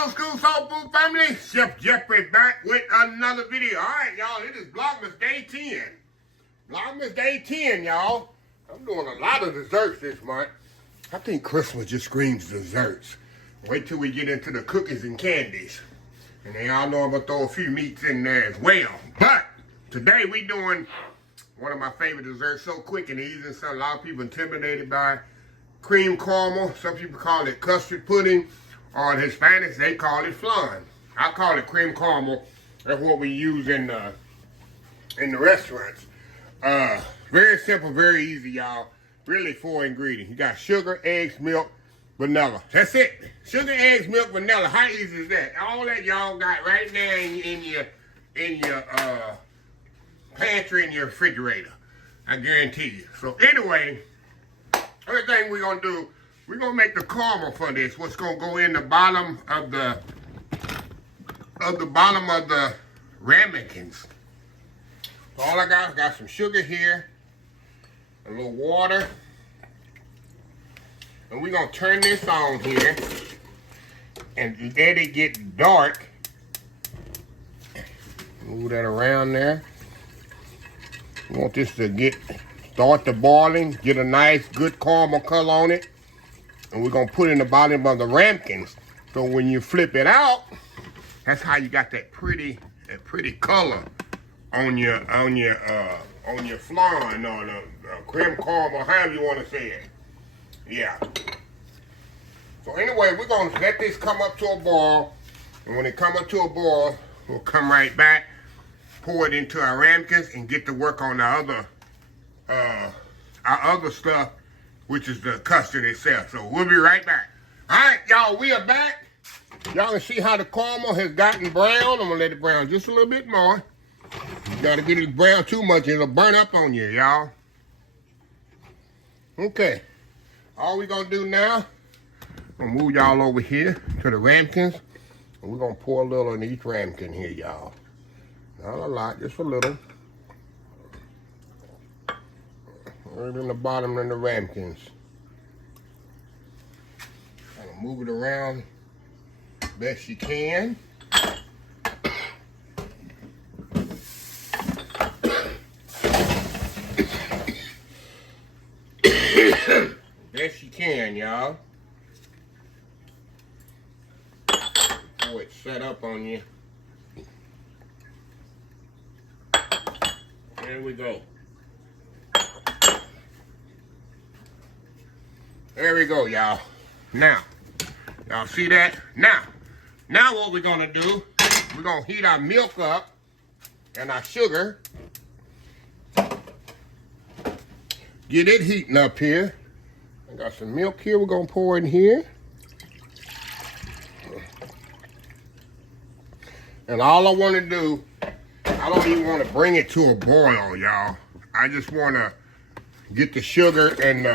old school soul food family. Chef Jeffrey back with another video. All right, y'all, it is Vlogmas Day 10. Vlogmas Day 10, y'all. I'm doing a lot of desserts this month. I think Christmas just screams desserts. Wait till we get into the cookies and candies. And then y'all know I'm going to throw a few meats in there as well. But today we doing one of my favorite desserts, so quick and easy. So a lot of people intimidated by cream caramel. Some people call it custard pudding. Or the Hispanics, they call it flan. I call it cream caramel. That's what we use in the restaurants. Very simple, very easy, y'all. Really 4 ingredients. You got sugar, eggs, milk, vanilla. That's it. Sugar, eggs, milk, vanilla. How easy is that? All that y'all got right there in your pantry, in your refrigerator. I guarantee you. So anyway, everything we're gonna do, we're gonna make the caramel for this. What's gonna go in the bottom of the ramekins. So all I got some sugar here, a little water, and we're gonna turn this on here and let it get dark. Move that around there. We want this to start the boiling, get a nice good caramel color on it. And we're gonna put it in the bottom of the ramekins. So when you flip it out, that's how you got that pretty color on your flan or the creme caramel, however you want to say it. Yeah. So anyway, we're gonna let this come up to a boil, and when it come up to a boil, we'll come right back, pour it into our ramekins, and get to work on our other stuff, which is the custard itself. So we'll be right back. All right, y'all, we are back. Y'all can see how the caramel has gotten brown. I'm gonna let it brown just a little bit more. You gotta get it brown too much, it'll burn up on you, y'all. Okay, all we gonna do now, I'm gonna move y'all over here to the ramekins, and we're gonna pour a little in each ramekin here, y'all. Not a lot, just a little. Right in the bottom of the ramekins. Kind of move it around best you can. Best you can, y'all. Before it's set up on you. There we go. There we go, y'all. Now, y'all see that? Now what we're gonna do, we're gonna heat our milk up and our sugar. Get it heating up here. I got some milk here we're gonna pour in here. And all I wanna do, I don't even wanna bring it to a boil, y'all. I just wanna get the sugar and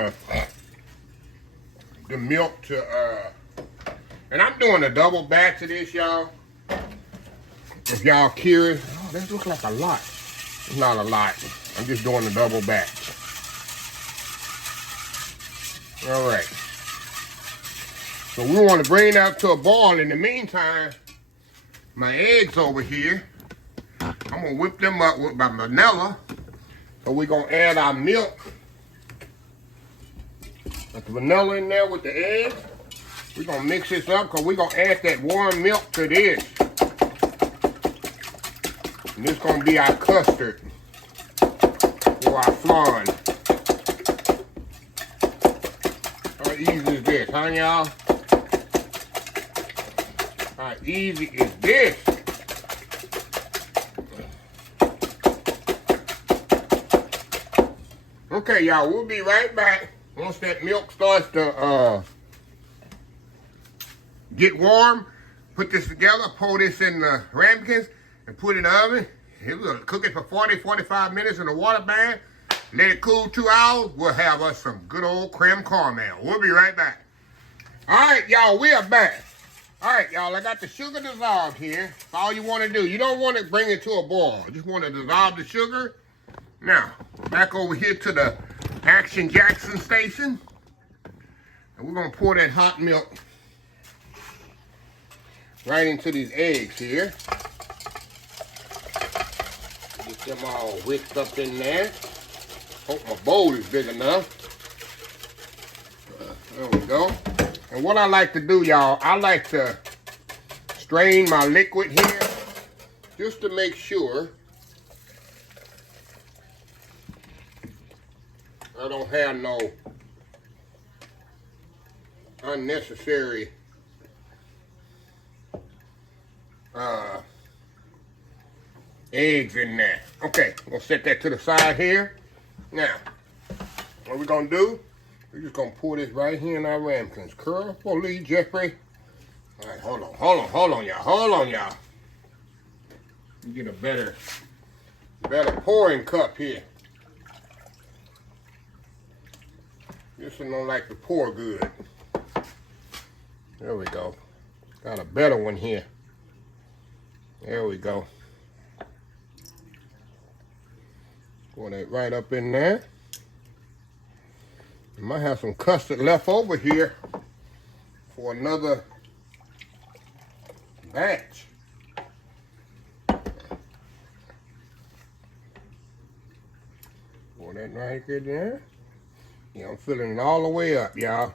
the milk to, and I'm doing a double batch of this, y'all. If y'all curious, oh, that looks like a lot. It's not a lot. I'm just doing a double batch. All right. So we want to bring that to a boil. In the meantime, my eggs over here, I'm gonna whip them up with my vanilla. So we're gonna add our milk. Got the vanilla in there with the eggs. We're gonna mix this up because we're gonna add that warm milk to this. And this gonna be our custard for our flan. How easy is this, huh, y'all? How easy is this? Okay, y'all, we'll be right back. Once that milk starts to get warm, put this together, pour this in the ramekins, and put it in the oven. We're gonna cook it for 40-45 minutes in a water bath. Let it cool 2 hours. We'll have us some good old creme caramel. We'll be right back. All right, y'all, we are back. All right, y'all, I got the sugar dissolved here. That's all you want to do. You don't want to bring it to a boil. You just want to dissolve the sugar. Now, back over here to the Action Jackson station. And we're going to pour that hot milk right into these eggs here. Get them all whisked up in there. Hope my bowl is big enough. There we go. And what I like to do, y'all, I like to strain my liquid here just to make sure I don't have no unnecessary eggs in there. Okay, I'm gonna set that to the side here. Now, what we're gonna do, we're just gonna pour this right here in our ramekins. Carefully, Jeffrey. All right, hold on, y'all. You get a better pouring cup here. This one don't like to pour good. There we go. Got a better one here. There we go. Pour that right up in there. I might have some custard left over here for another batch. Pour that right there. Yeah, I'm filling it all the way up, y'all.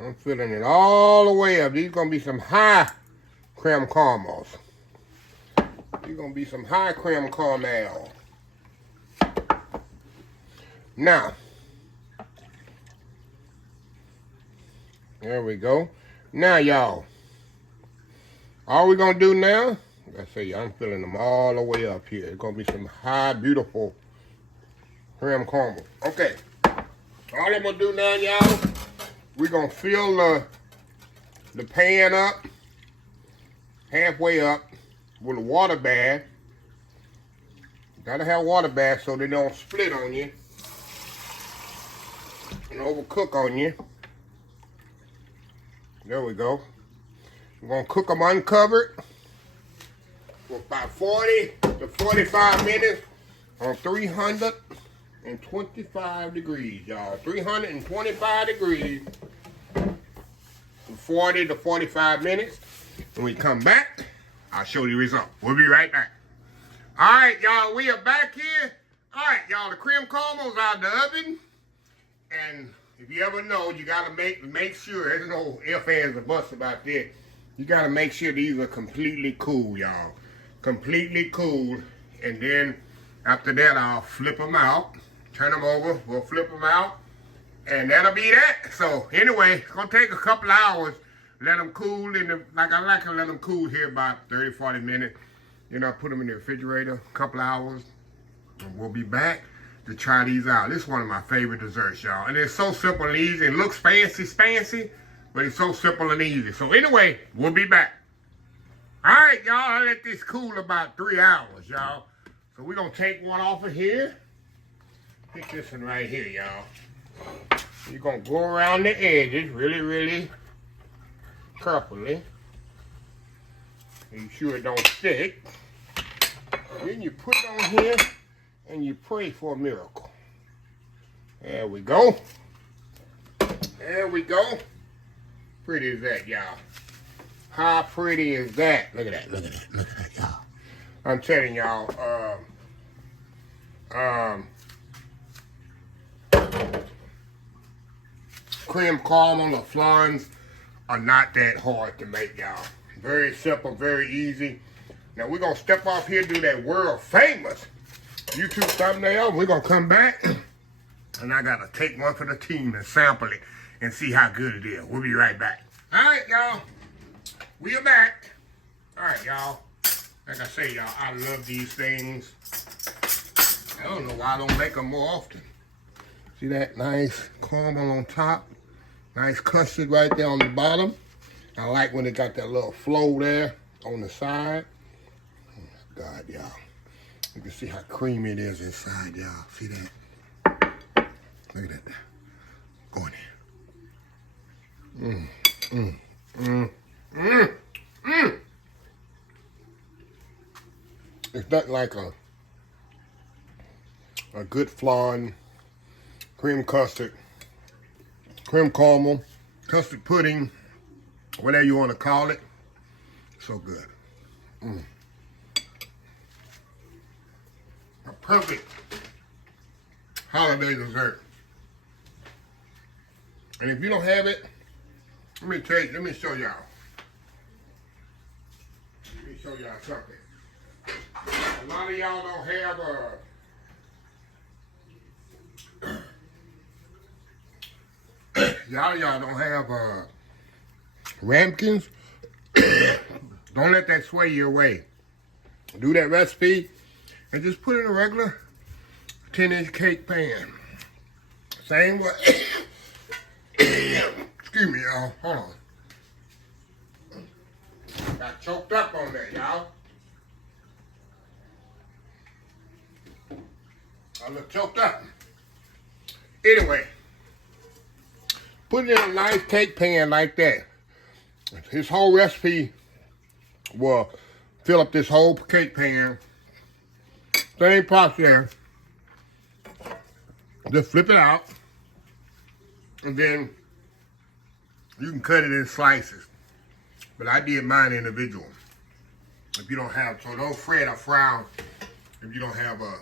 I'm filling it all the way up. These gonna be some high creme caramels. These gonna be some high creme caramel. Now, there we go. Now, y'all, all we're gonna do now, like I say, I'm filling them all the way up here. It's gonna be some high, beautiful creme caramel. Okay, all I'm gonna do now, y'all, we're gonna fill the pan up, halfway up, with a water bath. Gotta have water bath so they don't split on you and overcook on you. There we go. We're gonna cook them uncovered for about 40 to 45 minutes on 325 degrees, y'all. 325 degrees for 40 to 45 minutes. When we come back, I'll show you the result. We'll be right back. All right, y'all, we are back here. All right, y'all, the creme caramel's out of the oven. And if you ever know, you gotta make sure, there's no ifs, ands, or buts about this. You gotta make sure these are completely cool, y'all. Completely cool. And then after that, I'll flip them out, turn them over, we'll flip them out, and that'll be that. So anyway, it's gonna take a couple hours. Let them cool like I like to let them cool here about 30, 40 minutes. Then I'll put them in the refrigerator, a couple hours, and we'll be back to try these out. This is one of my favorite desserts, y'all. And it's so simple and easy. It looks fancy, but it's so simple and easy. So anyway, we'll be back. All right, y'all, I'll let this cool about 3 hours, y'all. So we're gonna take one off of here. Pick this one right here, y'all. You're gonna go around the edges really carefully. Make sure it don't stick. Then you put it on here and you pray for a miracle. There we go. There we go. Pretty as that, y'all. How pretty is that? Look at that, y'all. I'm telling y'all, creme caramel or flans are not that hard to make, y'all. Very simple, very easy. Now we're gonna step off here, do that world famous YouTube thumbnail. We're gonna come back and I gotta take one for the team and sample it and see how good it is. We'll be right back. All right, y'all. We are back. All right, y'all. Like I say, y'all, I love these things. I don't know why I don't make them more often. See that nice caramel on top? Nice custard right there on the bottom. I like when it got that little flow there on the side. Oh my God, y'all. You can see how creamy it is inside, y'all. See that? Look at that. Go in there. It's not like a good flan, cream custard, creme caramel, custard pudding, whatever you want to call it. So good. A perfect holiday dessert. And if you don't have it, let me show y'all. Let me show y'all something. A lot of y'all don't have y'all don't have ramekins. Don't let that sway you away. Do that recipe and just put it in a regular 10-inch cake pan. Same way. Excuse me, y'all. Hold on. Got choked up on that, y'all. I look choked up. Anyway, put it in a nice cake pan like that. His whole recipe will fill up this whole cake pan. Same process. Just flip it out. And then you can cut it in slices. But I did mine individual. If you don't have, so don't fret or frown if you don't have a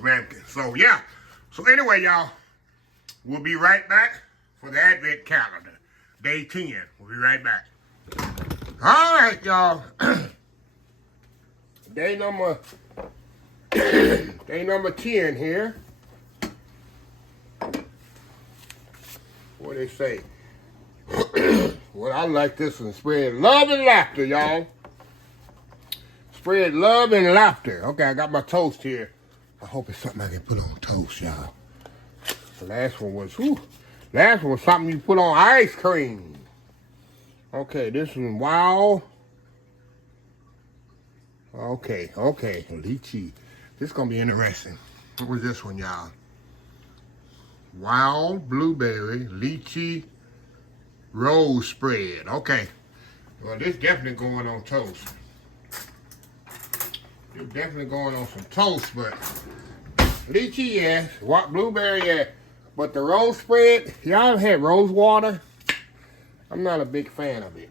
ramekin. So yeah. So anyway, y'all, we'll be right back for the Advent calendar. Day 10. We'll be right back. All right, y'all. Day number 10 here. What they say? Well, I like this one. Spread love and laughter, y'all. Spread love and laughter. Okay, I got my toast here. I hope it's something I can put on toast, y'all. The last one was, last one was something you put on ice cream. Okay, this one, wow. Okay, lychee. This is gonna be interesting. What was this one, y'all? Wild blueberry, lychee, rose spread. Okay. Well, this definitely going on toast. It's definitely going on some toast, but lychee, yes. What blueberry, yeah. But the rose spread, y'all had rose water? I'm not a big fan of it,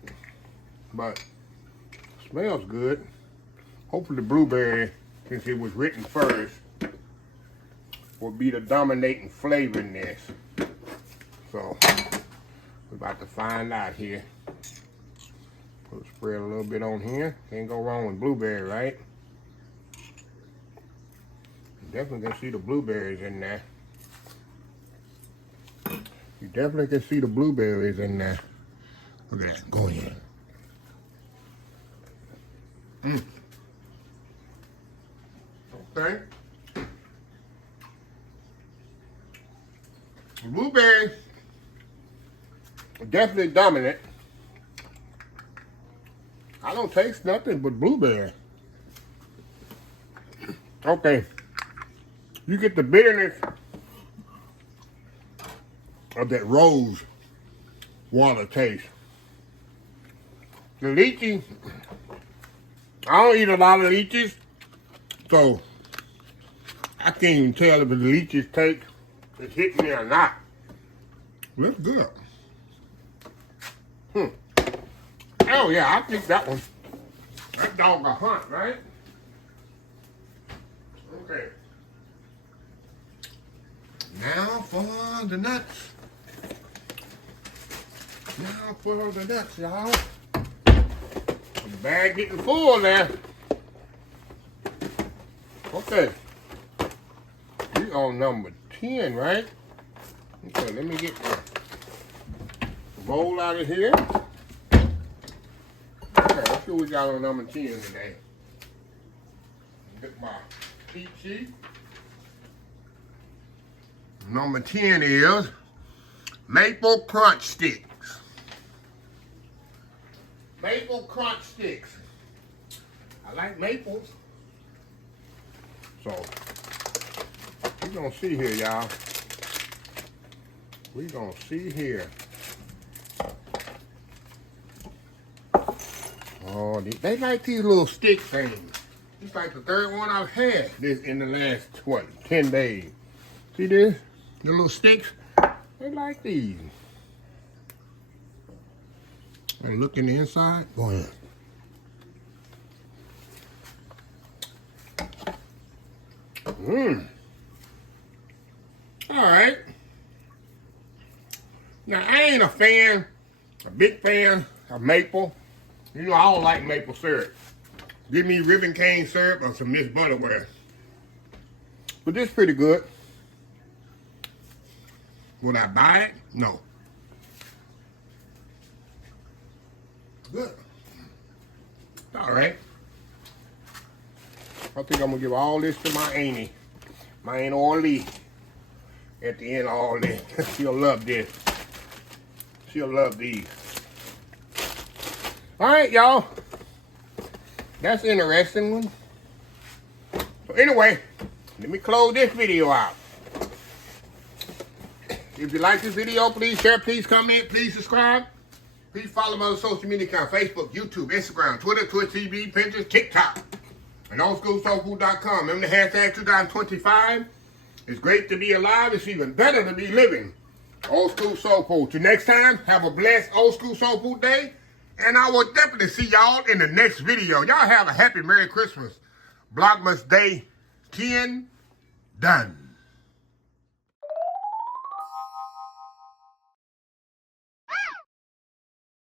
but it smells good. Hopefully the blueberry, since it was written first, will be the dominating flavor in this. So, we're about to find out here. Put a spread a little bit on here. Can't go wrong with blueberry, right? You definitely can see the blueberries in there. You definitely can see the blueberries in there. Look at that, go in. Okay. The blueberries are definitely dominant. I don't taste nothing but blueberry. Okay. You get the bitterness of that rose water taste. The lychee, I don't eat a lot of lychees, so I can't even tell if the lychees taste is hitting me or not. That's good. Oh yeah, I think that one. That dog a hunt, right? Okay. Now for the nuts. Now for the nuts, y'all. The bag getting full there. Okay. We on number 10, right? Okay, let me get the bowl out of here. Okay, let's see what we got on number 10 today. Get my cheat sheet. Number 10 is maple crunch sticks. Maple crunch sticks. I like maples. So, we're gonna see here, y'all. We're gonna see here. Oh, they like these little stick things. It's like the third one I've had this in the last, 10 days. See this? The little sticks? They like these. And look in the inside. Go ahead. All right. Now, I ain't a big fan of maple. You know, I don't like maple syrup. Give me ribbon cane syrup or some Miss Butterworth. But this is pretty good. Would I buy it? No. Good. All right. I think I'm gonna give all this to my auntie. My Aunt Orly. At the end of all this. She'll love this. She'll love these. All right, y'all. That's an interesting one. So anyway, let me close this video out. If you like this video, please share, please comment, please subscribe. Please follow my other social media account, Facebook, YouTube, Instagram, Twitter, Twitch TV, Pinterest, TikTok, and oldschoolsoulfood.com. Remember the hashtag 2025? It's great to be alive. It's even better to be living. Old School Soul Food. Till next time, have a blessed Old School Soul Food day. And I will definitely see y'all in the next video. Y'all have a happy Merry Christmas. Vlogmas Day 10 done.